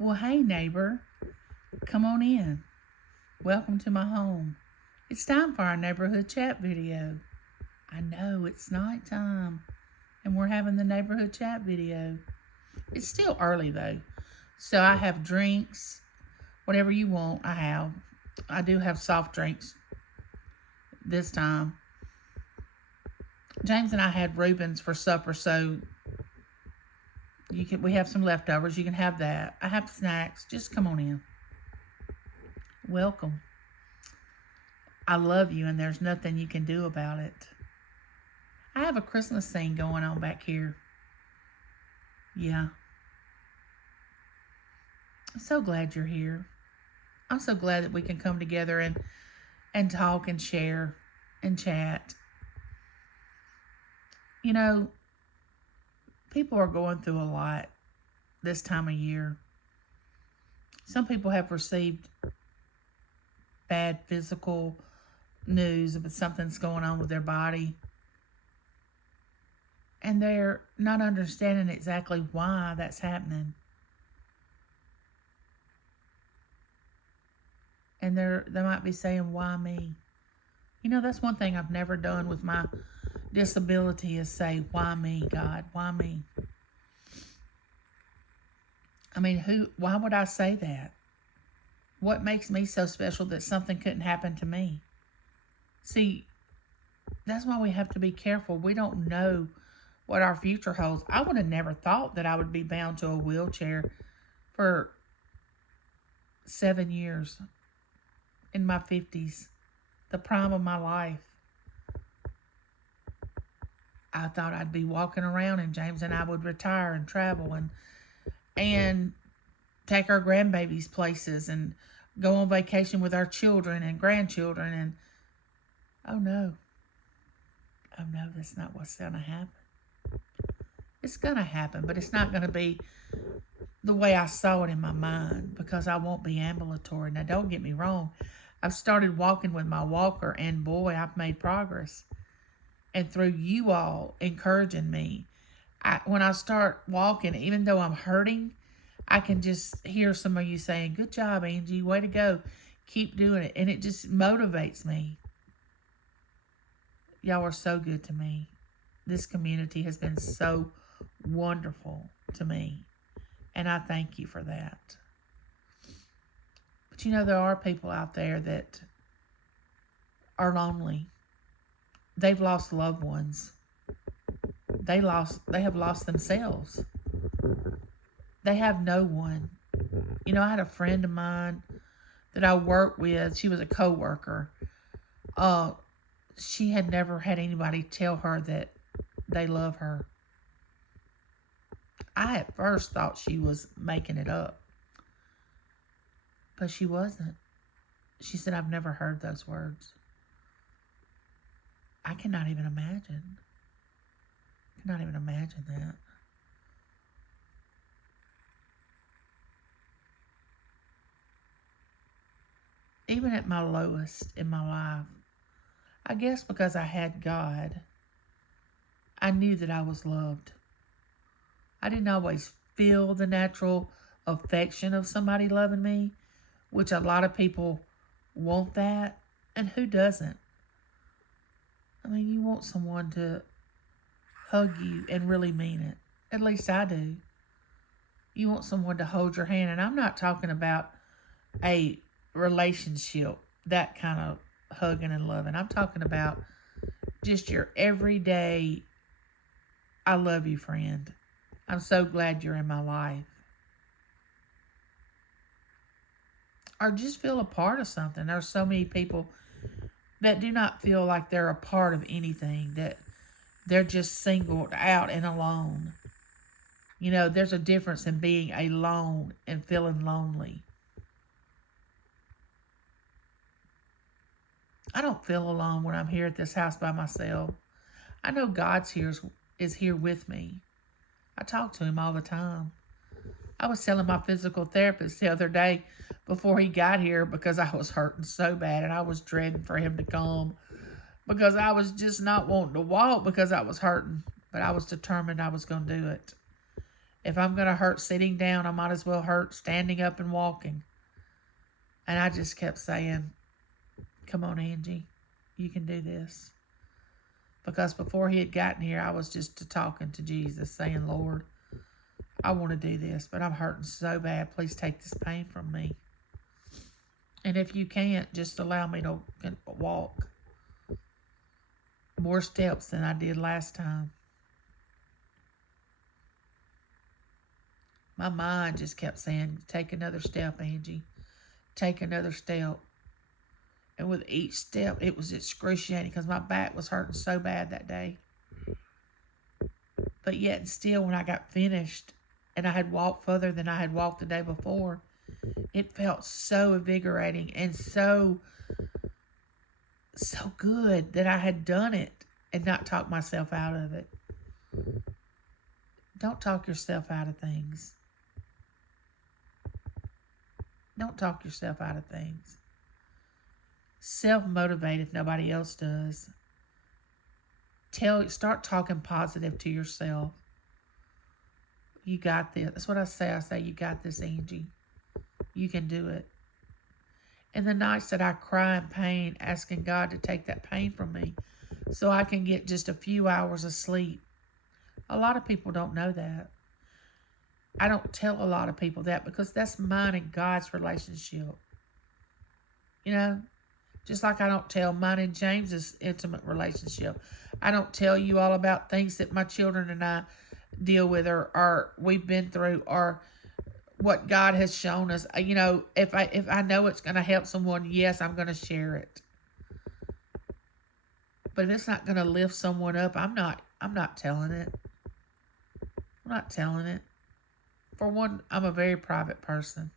Well, hey, neighbor, come on in. Welcome to my home. It's time for our neighborhood chat video. I know it's nighttime and we're having the neighborhood chat video. It's still early though, so I have drinks, whatever you want. I do have soft drinks this time. James and I had Reubens for supper, so we have some leftovers. You can have that. I have snacks. Just come on in. Welcome. I love you, and there's nothing you can do about it. I have a Christmas scene going on back here. Yeah. I'm so glad you're here. I'm so glad that we can come together and talk and share and chat. You know, people are going through a lot this time of year. Some people have received bad physical news about something's going on with their body. And they're not understanding exactly why that's happening. And they might be saying, why me? You know, that's one thing I've never done with my disability is say, why me, God? Why me? I mean, why would I say that? What makes me so special that something couldn't happen to me? See, that's why we have to be careful. We don't know what our future holds. I would have never thought that I would be bound to a wheelchair for 7 years in my 50s, the prime of my life. I thought I'd be walking around and James and I would retire and travel and take our grandbabies places and go on vacation with our children and grandchildren. And oh no, that's not what's going to happen. It's going to happen, but it's not going to be the way I saw it in my mind, because I won't be ambulatory. Now, don't get me wrong. I've started walking with my walker, and boy, I've made progress. And through you all encouraging me, when I start walking, even though I'm hurting, I can just hear some of you saying, good job, Angie, way to go. Keep doing it. And it just motivates me. Y'all are so good to me. This community has been so wonderful to me. And I thank you for that. But you know, there are people out there that are lonely. They've lost loved ones. They have lost themselves. They have no one. You know, I had a friend of mine that I worked with. She was a co-worker. She had never had anybody tell her that they love her. I at first thought she was making it up, but she wasn't. She said, I've never heard those words. I cannot even imagine. That. Even at my lowest in my life, I guess because I had God, I knew that I was loved. I didn't always feel the natural affection of somebody loving me, which a lot of people want that. And who doesn't? I mean, you want someone to hug you and really mean it. At least I do. You want someone to hold your hand. And I'm not talking about a relationship, that kind of hugging and loving. I'm talking about just your everyday, I love you, friend. I'm so glad you're in my life. Or just feel a part of something. There's so many people that do not feel like they're a part of anything, that they're just singled out and alone. You know, there's a difference in being alone and feeling lonely. I don't feel alone when I'm here at this house by myself. I know is here with me. I talk to him all the time. I was telling my physical therapist the other day before he got here, because I was hurting so bad and I was dreading for him to come, because I was just not wanting to walk because I was hurting. But I was determined I was going to do it. If I'm going to hurt sitting down, I might as well hurt standing up and walking. And I just kept saying, come on, Angie, you can do this. Because before he had gotten here, I was just talking to Jesus, saying, Lord, I want to do this, but I'm hurting so bad. Please take this pain from me. And if you can't, just allow me to walk more steps than I did last time. My mind just kept saying, take another step, Angie. Take another step. And with each step, it was excruciating because my back was hurting so bad that day. But yet and still, when I got finished and I had walked further than I had walked the day before, it felt so invigorating and so good that I had done it and not talked myself out of it. Don't talk yourself out of things. Don't talk yourself out of things. Self-motivate if nobody else does. Start talking positive to yourself. You got this. That's what I say. I say, you got this, Angie. You can do it. And the nights that I cry in pain, asking God to take that pain from me so I can get just a few hours of sleep. A lot of people don't know that. I don't tell a lot of people that because that's mine and God's relationship. You know? Just like I don't tell mine and James's intimate relationship. I don't tell you all about things that my children and I deal with or we've been through or what God has shown us. You know, if I know it's going to help someone, yes, I'm going to share it. But if it's not going to lift someone up, I'm not telling it. I'm not telling it. For one, I'm a very private person.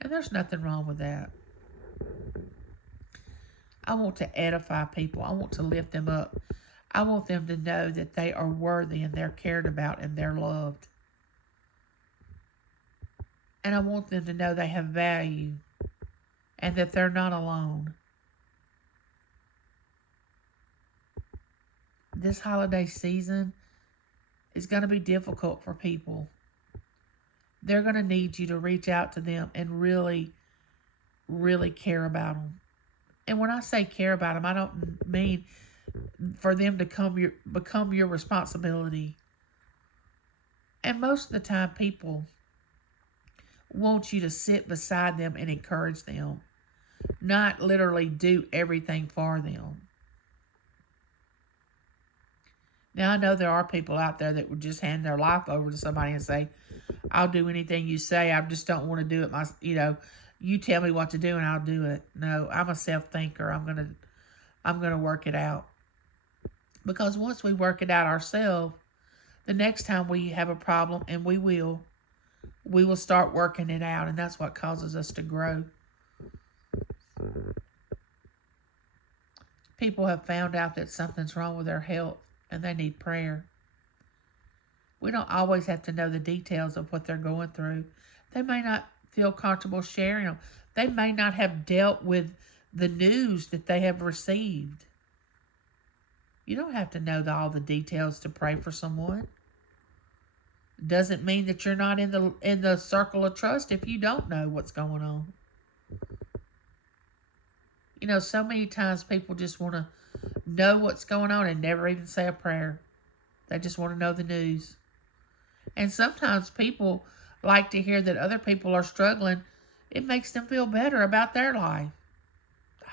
And there's nothing wrong with that. I want to edify people. I want to lift them up. I want them to know that they are worthy and they're cared about and they're loved. And I want them to know they have value and that they're not alone. This holiday season is going to be difficult for people. They're going to need you to reach out to them and really, really care about them. And when I say care about them, I don't mean for them to become your responsibility. And most of the time, people want you to sit beside them and encourage them, not literally do everything for them. Now, I know there are people out there that would just hand their life over to somebody and say, I'll do anything you say. I just don't want to do it. You tell me what to do and I'll do it. No, I'm a self-thinker. I'm going to work it out. Because once we work it out ourselves, the next time we have a problem, and we will start working it out. And that's what causes us to grow. People have found out that something's wrong with their health and they need prayer. We don't always have to know the details of what they're going through. They may not feel comfortable sharing them. They may not have dealt with the news that they have received. You don't have to know all the details to pray for someone. Doesn't mean that you're not in the circle of trust if you don't know what's going on. You know, so many times people just want to know what's going on and never even say a prayer. They just want to know the news. And sometimes people like to hear that other people are struggling. It makes them feel better about their life.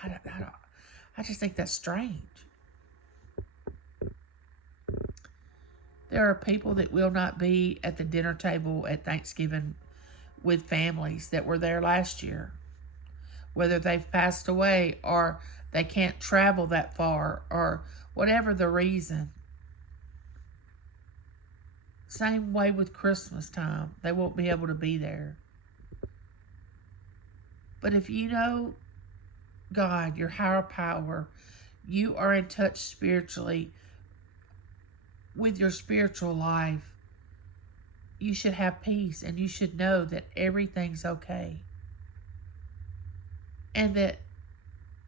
I just think that's strange. There are people that will not be at the dinner table at Thanksgiving with families that were there last year. Whether they've passed away or they can't travel that far or whatever the reason. Same way with Christmas time. They won't be able to be there. But if you know God, your higher power, you are in touch spiritually with your spiritual life, you should have peace and you should know that everything's okay. And that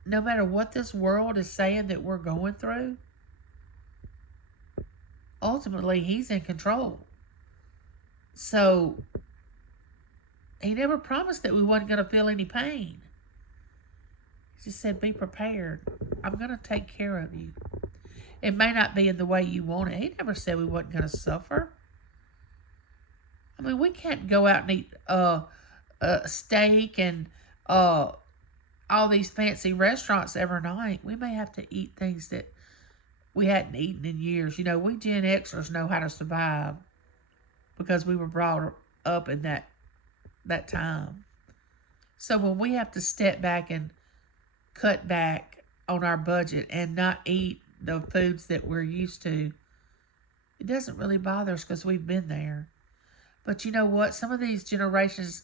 no matter what this world is saying that we're going through, ultimately He's in control. So he never promised that we wasn't going to feel any pain. He just said, be prepared. I'm going to take care of you. It may not be in the way you want it. He never said we wasn't going to suffer. I mean, we can't go out and eat steak and all these fancy restaurants every night. We may have to eat things that we hadn't eaten in years. You know, we Gen Xers know how to survive because we were brought up in that time. So when we have to step back and cut back on our budget and not eat the foods that we're used to, it doesn't really bother us because we've been there. But you know what? Some of these generations,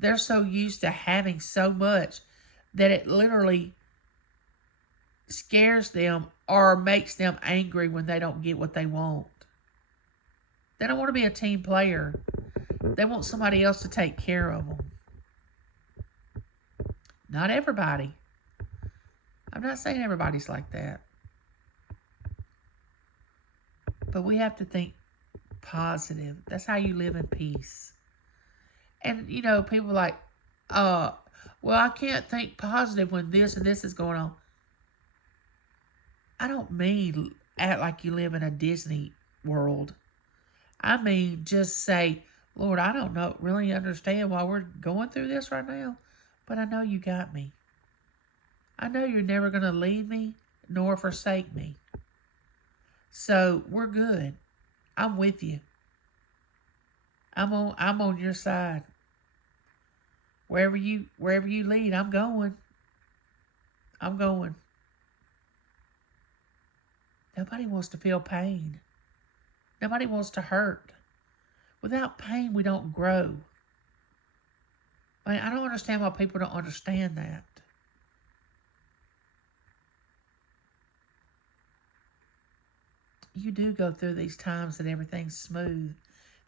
they're so used to having so much that it literally scares them or makes them angry when they don't get what they want. They don't want to be a team player. They want somebody else to take care of them. Not everybody. I'm not saying everybody's like that. But we have to think positive. That's how you live in peace. And, you know, people are like, well, I can't think positive when this and this is going on. I don't mean act like you live in a Disney world. I mean, just say, Lord, I don't know, really understand why we're going through this right now, but I know you got me. I know you're never going to leave me nor forsake me. So we're good. I'm with you. I'm on your side. Wherever you lead, I'm going. I'm going. Nobody wants to feel pain. Nobody wants to hurt. Without pain, we don't grow. I mean, I don't understand why people don't understand that. You do go through these times that everything's smooth.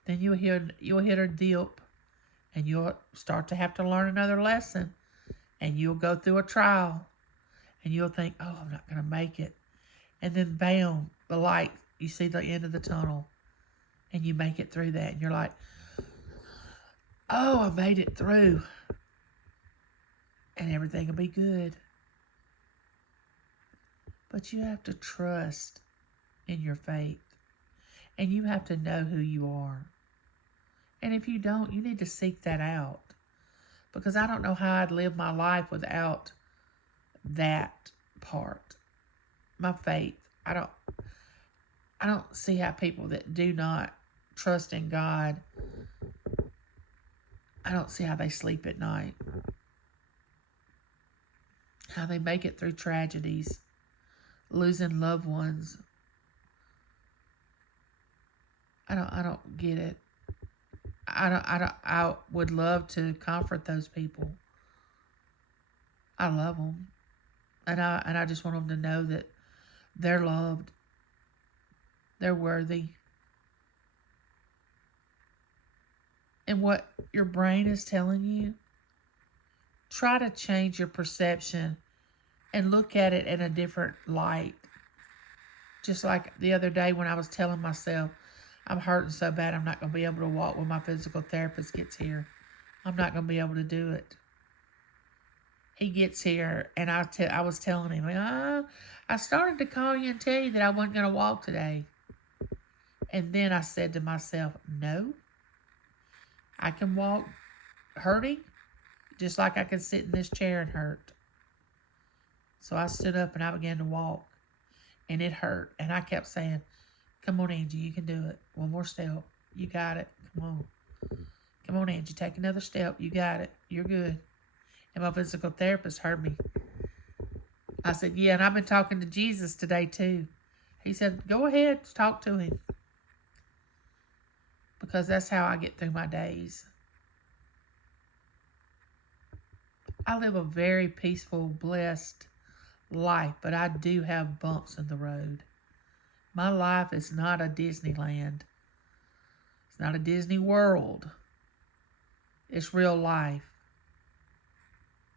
Then you'll hit a dip, and you'll start to have to learn another lesson, and you'll go through a trial, and you'll think, oh, I'm not going to make it. And then bam, the light, you see the end of the tunnel, and you make it through that, and you're like, oh, I made it through, and everything will be good. But you have to trust in your faith, and you have to know who you are. And if you don't, you need to seek that out, because I don't know how I'd live my life without that part, my faith. I don't see how people that do not trust in God, I don't see how they sleep at night, how they make it through tragedies, losing loved ones. I don't get it. I would love to comfort those people. I love them, and I just want them to know that they're loved, they're worthy. And what your brain is telling you, try to change your perception and look at it in a different light. Just like the other day when I was telling myself, I'm hurting so bad I'm not going to be able to walk when my physical therapist gets here. I'm not going to be able to do it. He gets here, and I was telling him, I started to call you and tell you that I wasn't going to walk today. And then I said to myself, no, I can walk hurting just like I can sit in this chair and hurt. So I stood up and I began to walk, and it hurt. And I kept saying, come on, Angie, you can do it. One more step. You got it. Come on. Come on, Angie, take another step. You got it. You're good. And my physical therapist heard me. I said, yeah, and I've been talking to Jesus today too. He said, go ahead, talk to him. Because that's how I get through my days. I live a very peaceful, blessed life, but I do have bumps in the road. My life is not a Disneyland. It's not a Disney World. It's real life.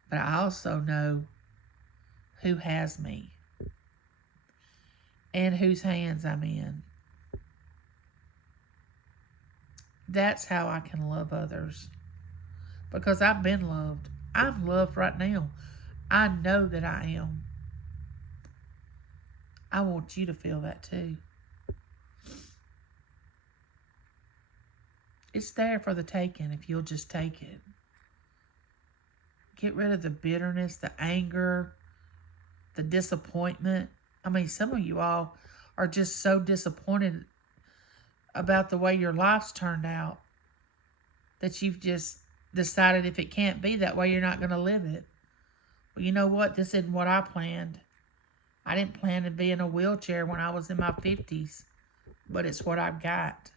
But I also know who has me and whose hands I'm in. That's how I can love others. Because I've been loved. I'm loved right now. I know that I am. I want you to feel that too. It's there for the taking if you'll just take it. Get rid of the bitterness, the anger, the disappointment. I mean, some of you all are just so disappointed about the way your life's turned out that you've just decided if it can't be that way, you're not going to live it. Well, you know what? This isn't what I planned. I didn't plan to be in a wheelchair when I was in my 50s, but it's what I've got.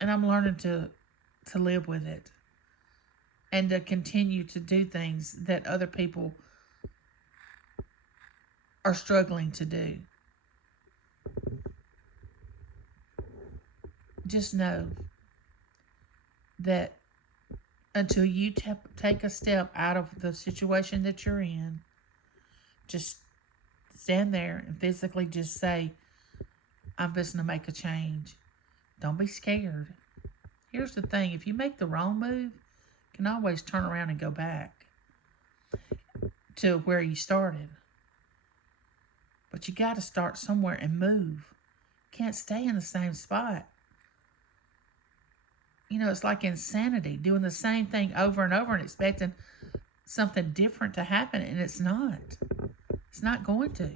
And I'm learning to live with it and to continue to do things that other people are struggling to do. Just know that until you take a step out of the situation that you're in, just stand there and physically just say, I'm just going to make a change. Don't be scared. Here's the thing. If you make the wrong move, you can always turn around and go back to where you started. But you got to start somewhere and move. You can't stay in the same spot. You know, it's like insanity, doing the same thing over and over and expecting something different to happen, and it's not. It's not going to.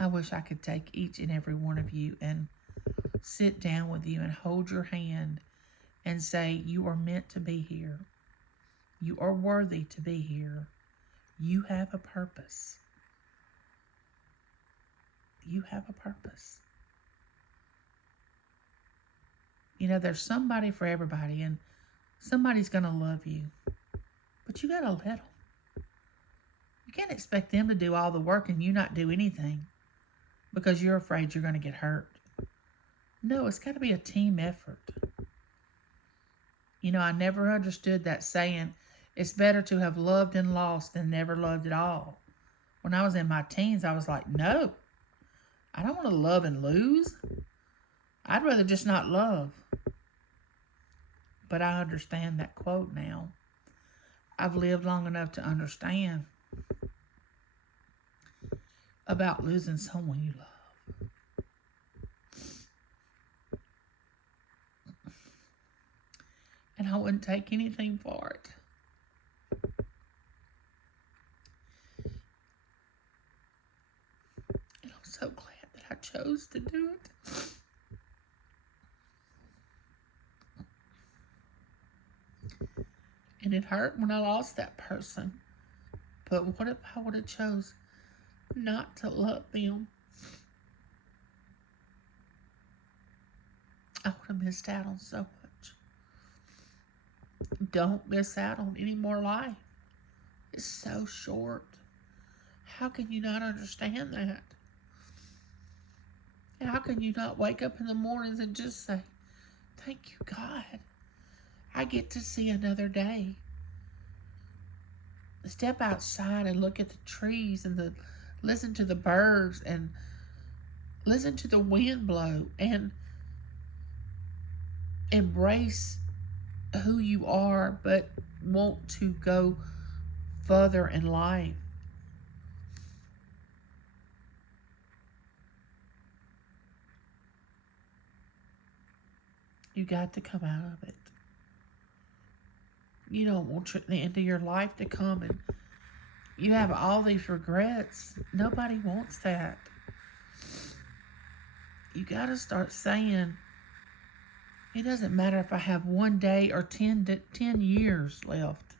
I wish I could take each and every one of you and sit down with you and hold your hand and say, you are meant to be here. You are worthy to be here. You have a purpose. You have a purpose. You know, there's somebody for everybody, and somebody's going to love you. But you got to let them. You can't expect them to do all the work and you not do anything because you're afraid you're going to get hurt. No, it's got to be a team effort. You know, I never understood that saying, it's better to have loved and lost than never loved at all. When I was in my teens, I was like, no, I don't want to love and lose. I'd rather just not love. But I understand that quote now. I've lived long enough to understand about losing someone you love. And I wouldn't take anything for it. And I'm so glad that I chose to do it. And it hurt when I lost that person. But what if I would have chose not to love them? I would have missed out on so much. Don't miss out on any more life. It's so short. How can you not understand that? How can you not wake up in the mornings and just say, thank you, God. I get to see another day. Step outside and look at the trees and listen to the birds and listen to the wind blow and embrace who you are, but want to go further in life. You got to come out of it. You don't want the end of your life to come and you have all these regrets. Nobody wants that. You got to start saying, it doesn't matter if I have 1 day or 10 years left.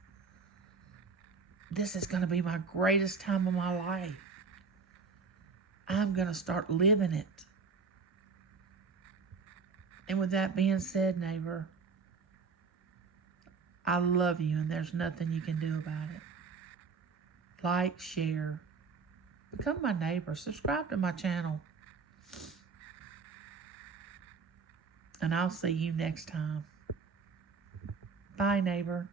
This is going to be my greatest time of my life. I'm going to start living it. And with that being said, neighbor, I love you and there's nothing you can do about it. Like, share, become my neighbor, subscribe to my channel. And I'll see you next time. Bye, neighbor.